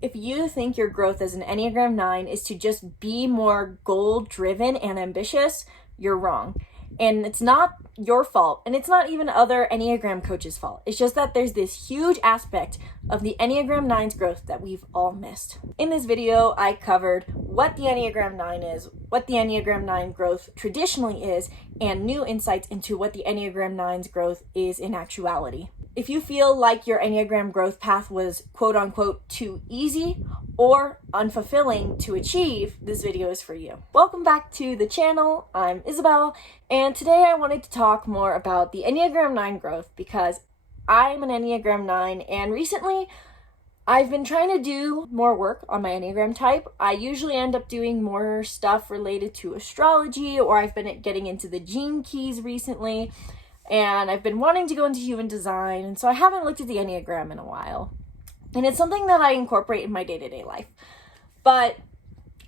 If you think your growth as an Enneagram 9 is to just be more goal-driven and ambitious, you're wrong. And it's not your fault, and it's not even other Enneagram coaches' fault. It's just that there's this huge aspect of the Enneagram 9's growth that we've all missed. In this video, I covered what the Enneagram 9 is, what the Enneagram 9 growth traditionally is, and new insights into what the Enneagram 9's growth is in actuality. If you feel like your Enneagram growth path was quote-unquote too easy or unfulfilling to achieve, this video is for you. Welcome back to the channel. I'm Isabelle, and today I wanted to talk more about the Enneagram 9 growth because I'm an Enneagram 9, and recently I've been trying to do more work on my Enneagram type. I usually end up doing more stuff related to astrology, or I've been getting into the gene keys recently. And I've been wanting to go into human design, and so I haven't looked at the Enneagram in a while. And it's something that I incorporate in my day-to-day life. But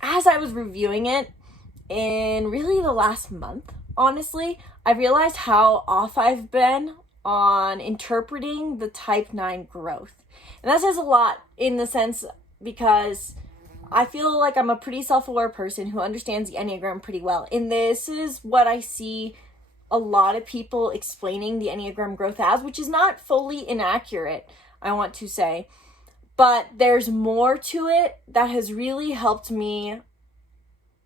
as I was reviewing it in really the last month, honestly, I realized how off I've been on interpreting the type 9 growth. And that says a lot in the sense because I feel like I'm a pretty self-aware person who understands the Enneagram pretty well. And this is what I see a lot of people explaining the Enneagram growth as, which is not fully inaccurate, I want to say. But there's more to it that has really helped me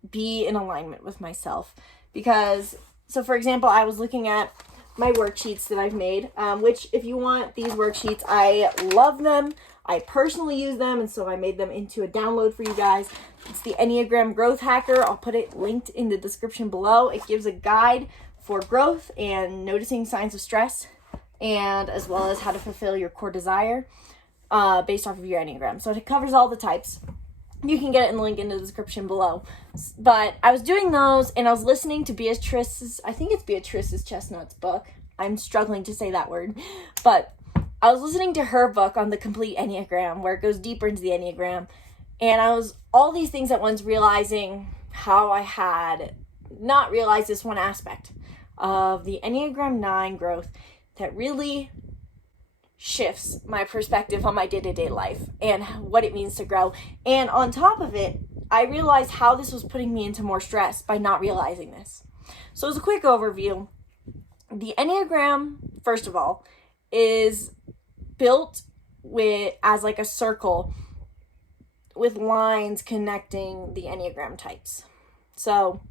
be in alignment with myself. Because, so for example, I was looking at my worksheets that I've made, which if you want these worksheets, I love them. I personally use them, and so I made them into a download for you guys. It's the Enneagram Growth Hacker. I'll put it linked in the description below. It gives a guide for growth and noticing signs of stress, and as well as how to fulfill your core desire based off of your Enneagram. So it covers all the types. You can get it in the link in the description below. But I was doing those, and I was listening to Beatrice's Chestnut's book. I'm struggling to say that word. But I was listening to her book on the complete Enneagram, where it goes deeper into the Enneagram. And I was all these things at once realizing how I had not realized this one aspect of the Enneagram 9 growth that really shifts my perspective on my day-to-day life and what it means to grow. And on top of it, I realized how this was putting me into more stress by not realizing this. So as a quick overview, the Enneagram, first of all, is built as like a circle with lines connecting the Enneagram types. So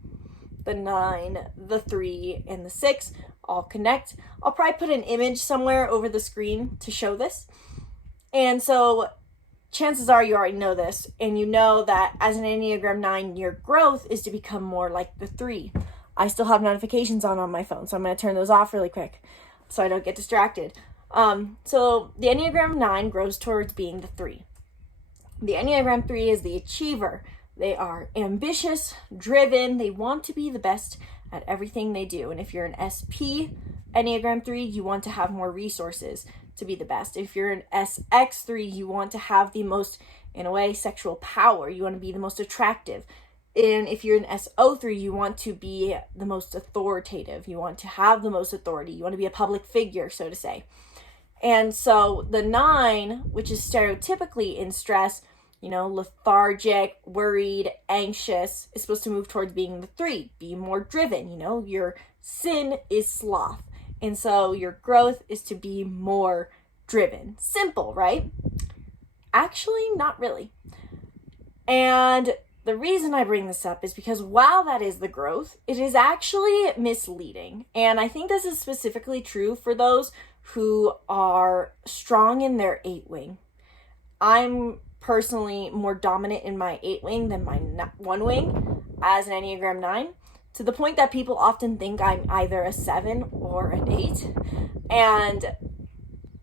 the 9, the 3, and the 6 all connect. I'll probably put an image somewhere over the screen to show this. And so chances are you already know this, and you know that as an Enneagram 9, your growth is to become more like the 3. I still have notifications on my phone, so I'm going to turn those off really quick so I don't get distracted. So the Enneagram 9 grows towards being the 3. The Enneagram 3 is the achiever. They are ambitious, driven, they want to be the best at everything they do. And if you're an SP Enneagram 3, you want to have more resources to be the best. If you're an SX3, you want to have the most, in a way, sexual power. You want to be the most attractive. And if you're an SO3, you want to be the most authoritative. You want to have the most authority. You want to be a public figure, so to say. And so the 9, which is stereotypically in stress, lethargic, worried, anxious, is supposed to move towards being the 3, be more driven. Your sin is sloth. And so your growth is to be more driven. Simple, right? Actually, not really. And the reason I bring this up is because while that is the growth, it is actually misleading. And I think this is specifically true for those who are strong in their 8 wing. I'm personally more dominant in my 8 wing than my 1 wing as an Enneagram 9, to the point that people often think I'm either a 7 or an 8. And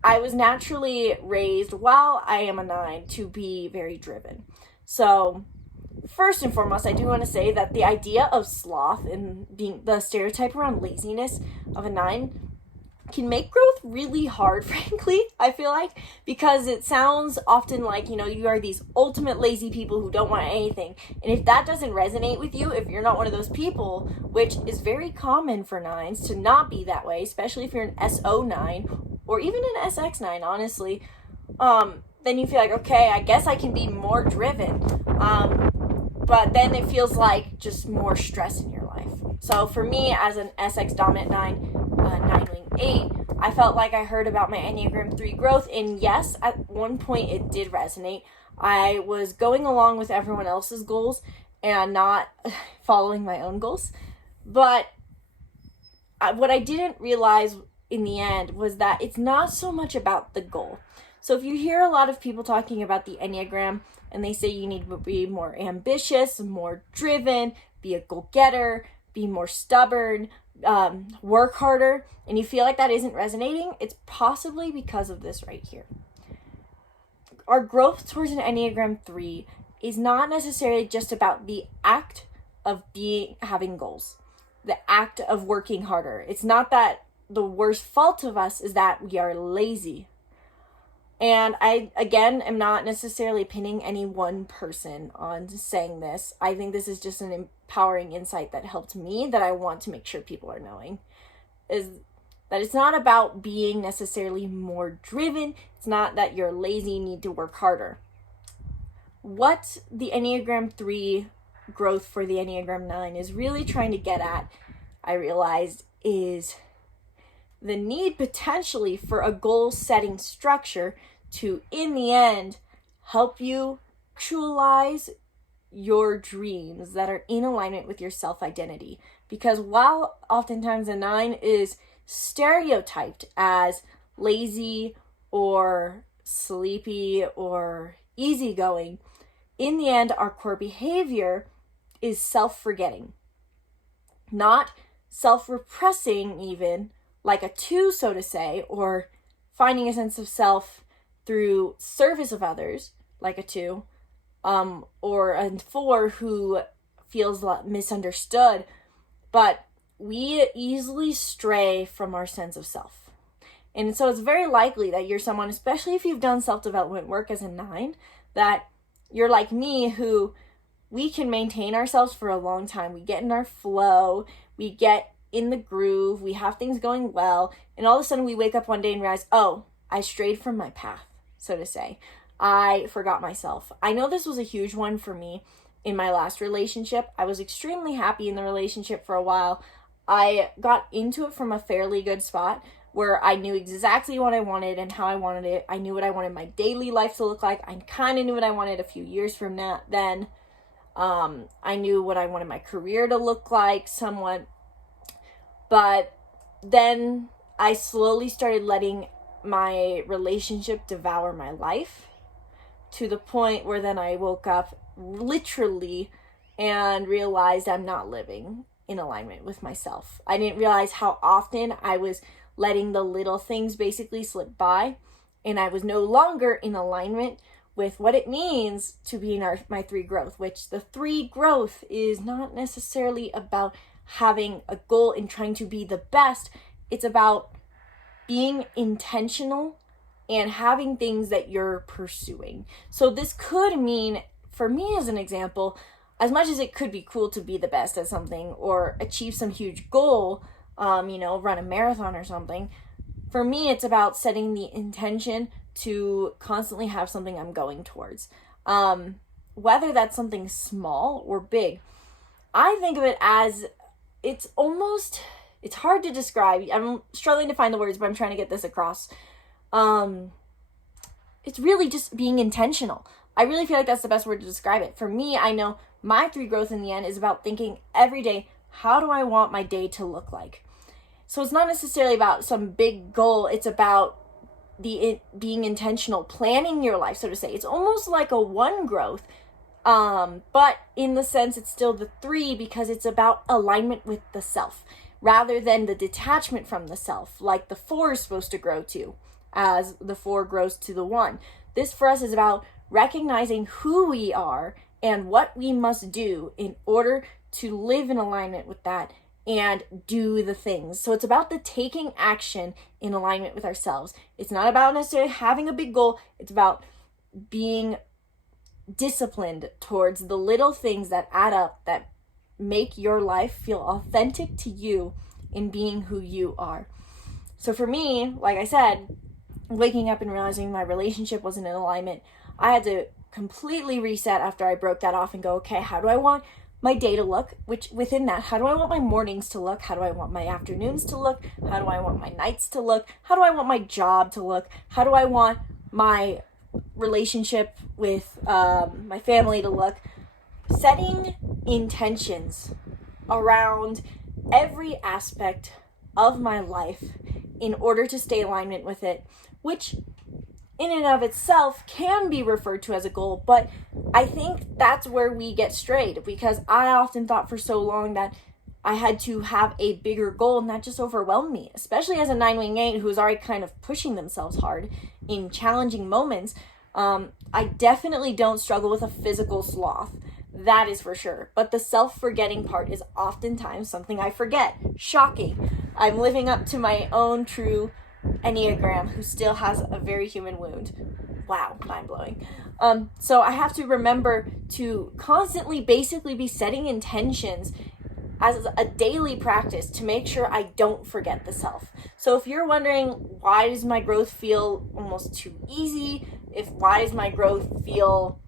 I was naturally raised, while I am a 9, to be very driven. So first and foremost, I do want to say that the idea of sloth and being the stereotype around laziness of a 9 can make growth really hard, frankly, I feel like, because it sounds often like, you are these ultimate lazy people who don't want anything. And if that doesn't resonate with you, if you're not one of those people, which is very common for 9s to not be that way, especially if you're an SO9 or even an SX9, honestly, then you feel like, okay, I guess I can be more driven. But then it feels like just more stress in your life. So for me, as an SX dominant 9 wing 8, I felt like I heard about my Enneagram 3 growth, and yes, at one point it did resonate. I was going along with everyone else's goals and not following my own goals. But what I didn't realize in the end was that it's not so much about the goal. So if you hear a lot of people talking about the Enneagram and they say you need to be more ambitious, more driven, be a goal-getter, be more stubborn, work harder, and you feel like that isn't resonating, it's possibly because of this right here. Our growth towards an Enneagram 3 is not necessarily just about the act of having goals, the act of working harder. It's not that the worst fault of us is that we are lazy. And I, again, am not necessarily pinning any one person on saying this. I think this is just an empowering insight that helped me, that I want to make sure people are knowing, is that it's not about being necessarily more driven. It's not that you're lazy, need to work harder. What the Enneagram 3 growth for the Enneagram 9 is really trying to get at, I realized, is the need potentially for a goal-setting structure to, in the end, help you actualize your dreams that are in alignment with your self-identity. Because while oftentimes a 9 is stereotyped as lazy or sleepy or easygoing, in the end, our core behavior is self-forgetting. Not self-repressing even, like a 2, so to say, or finding a sense of self through service of others, like a 2, or a 4 who feels misunderstood, but we easily stray from our sense of self. And so it's very likely that you're someone, especially if you've done self-development work as a 9, that you're like me, who we can maintain ourselves for a long time. We get in our flow, we get in the groove, we have things going well, and all of a sudden we wake up one day and realize, oh, I strayed from my path, so to say. I forgot myself. I know this was a huge one for me in my last relationship. I was extremely happy in the relationship for a while. I got into it from a fairly good spot where I knew exactly what I wanted and how I wanted it. I knew what I wanted my daily life to look like. I kind of knew what I wanted a few years from then. I knew what I wanted my career to look like somewhat. But then I slowly started letting my relationship devour my life, to the point where then I woke up literally and realized I'm not living in alignment with myself. I didn't realize how often I was letting the little things basically slip by, and I was no longer in alignment with what it means to be in my 3 growth, which the 3 growth is not necessarily about having a goal and trying to be the best. It's about being intentional and having things that you're pursuing. So this could mean, for me as an example, as much as it could be cool to be the best at something or achieve some huge goal, run a marathon or something, for me it's about setting the intention to constantly have something I'm going towards. Whether that's something small or big, I think of it as, it's hard to describe. I'm struggling to find the words, but I'm trying to get this across. It's really just being intentional. I really feel like that's the best word to describe it. For me, I know my 3 growth in the end is about thinking every day, how do I want my day to look like? So it's not necessarily about some big goal. It's about being intentional, planning your life, so to say. It's almost like a 1 growth, but in the sense it's still the 3, because it's about alignment with the self rather than the detachment from the self, like the 4 is supposed to grow to, as the 4 grows to the 1. This for us is about recognizing who we are and what we must do in order to live in alignment with that and do the things. So it's about the taking action in alignment with ourselves. It's not about necessarily having a big goal. It's about being disciplined towards the little things that add up, that make your life feel authentic to you in being who you are. So for me, like I said, waking up and realizing my relationship wasn't in alignment, I had to completely reset after I broke that off and go, okay, how do I want my day to look? Which within that, how do I want my mornings to look? How do I want my afternoons to look? How do I want my nights to look? How do I want my job to look? How do I want my relationship with my family to look? Setting intentions around every aspect of my life in order to stay in alignment with it, which in and of itself can be referred to as a goal, but I think that's where we get strayed, because I often thought for so long that I had to have a bigger goal, and that just overwhelmed me, especially as a 9-wing 8 who's already kind of pushing themselves hard in challenging moments. I definitely don't struggle with a physical sloth. That is for sure. But the self-forgetting part is oftentimes something I forget. Shocking. I'm living up to my own true Enneagram, who still has a very human wound. Wow, mind-blowing. So I have to remember to constantly basically be setting intentions as a daily practice to make sure I don't forget the self. So if you're wondering, why does my growth feel almost too easy? Why does my growth feel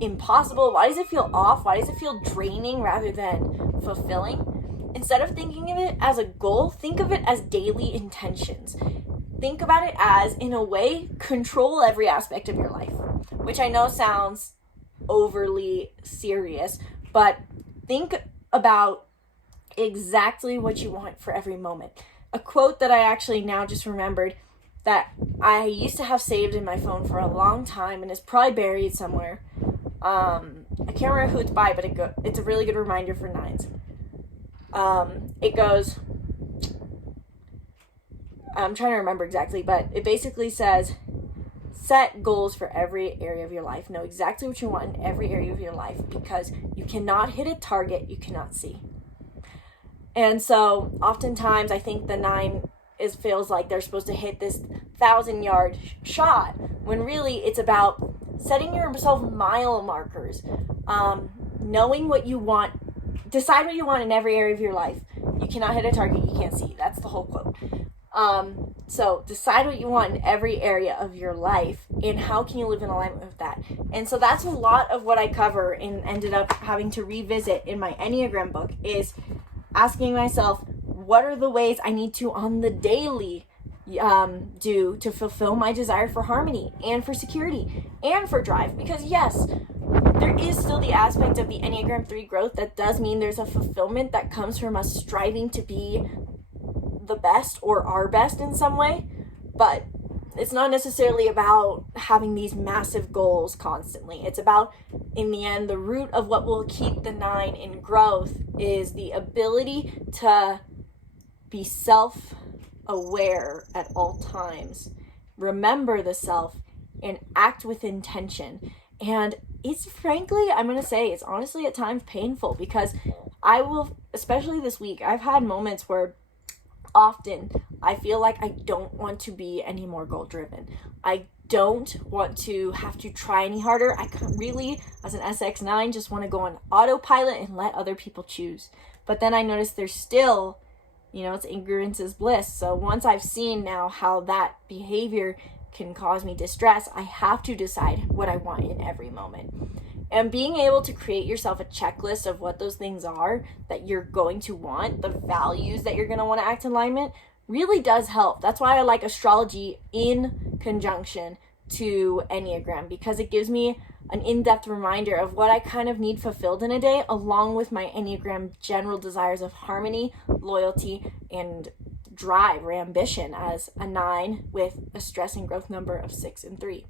impossible? Why does it feel off? Why does it feel draining rather than fulfilling? Instead of thinking of it as a goal, think of it as daily intentions. Think about it as, in a way, control every aspect of your life, which I know sounds overly serious, but think about exactly what you want for every moment. A quote that I actually now just remembered that I used to have saved in my phone for a long time and is probably buried somewhere. I can't remember who it's by, but it's a really good reminder for 9s. It goes, I'm trying to remember exactly, but it basically says, set goals for every area of your life. Know exactly what you want in every area of your life, because you cannot hit a target you cannot see. And so oftentimes I think the 9 feels like they're supposed to hit this 1,000-yard shot, when really it's about setting yourself mile markers, knowing what you want, decide what you want in every area of your life. You cannot hit a target you can't see. That's the whole quote. So decide what you want in every area of your life, and how can you live in alignment with that. And so that's a lot of what I cover and ended up having to revisit in my Enneagram book, is asking myself, what are the ways I need to on the daily do to fulfill my desire for harmony and for security and for drive? Because yes, there is still the aspect of the Enneagram 3 growth that does mean there's a fulfillment that comes from us striving to be the best or our best in some way, but it's not necessarily about having these massive goals constantly. It's about, in the end, the root of what will keep the 9 in growth is the ability to be self-aware at all times, remember the self, and act with intention. And it's frankly, I'm going to say, it's honestly at times painful, because I will, especially this week, I've had moments where often I feel like I don't want to be any more goal driven. I don't want to have to try any harder. I really, as an SX9, just want to go on autopilot and let other people choose. But then I notice there's still, it's ignorance is bliss. So once I've seen now how that behavior can cause me distress, I have to decide what I want in every moment. And being able to create yourself a checklist of what those things are that you're going to want, the values that you're going to want to act in alignment, really does help. That's why I like astrology in conjunction to Enneagram, because it gives me an in-depth reminder of what I kind of need fulfilled in a day, along with my Enneagram general desires of harmony, loyalty, and drive or ambition as a 9 with a stress and growth number of 6 and 3.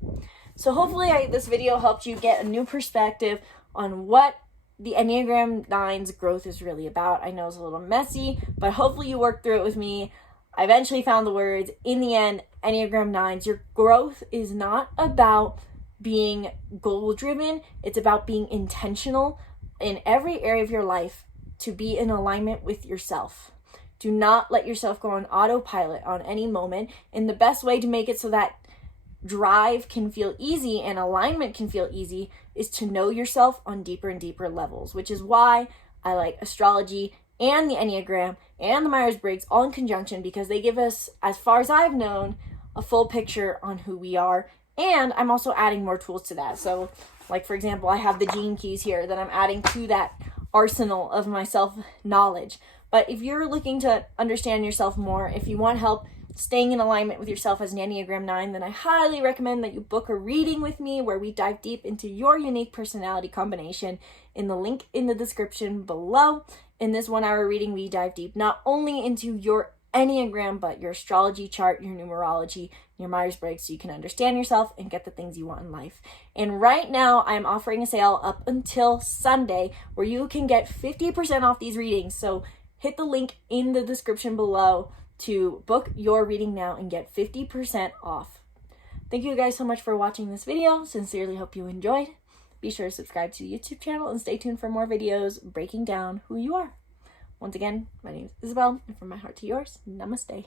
So hopefully this video helped you get a new perspective on what the Enneagram 9's growth is really about. I know it's a little messy, but hopefully you worked through it with me. I eventually found the words. In the end, Enneagram 9's, your growth is not about being goal-driven. It's about being intentional in every area of your life to be in alignment with yourself. Do not let yourself go on autopilot on any moment. And the best way to make it so that drive can feel easy and alignment can feel easy is to know yourself on deeper and deeper levels, which is why I like astrology and the Enneagram and the Myers-Briggs all in conjunction, because they give us, as far as I've known, a full picture on who we are. And I'm also adding more tools to that. So like, for example, I have the gene keys here that I'm adding to that arsenal of my self-knowledge. But if you're looking to understand yourself more, if you want help staying in alignment with yourself as an Enneagram 9, then I highly recommend that you book a reading with me where we dive deep into your unique personality combination in the link in the description below. In this 1-hour reading, we dive deep not only into your Enneagram, but your astrology chart, your numerology, your Myers-Briggs, so you can understand yourself and get the things you want in life. And right now, I'm offering a sale up until Sunday where you can get 50% off these readings. So hit the link in the description below to book your reading now and get 50% off. Thank you guys so much for watching this video. Sincerely hope you enjoyed. Be sure to subscribe to the YouTube channel and stay tuned for more videos breaking down who you are. Once again, my name is Isabelle, and from my heart to yours, namaste.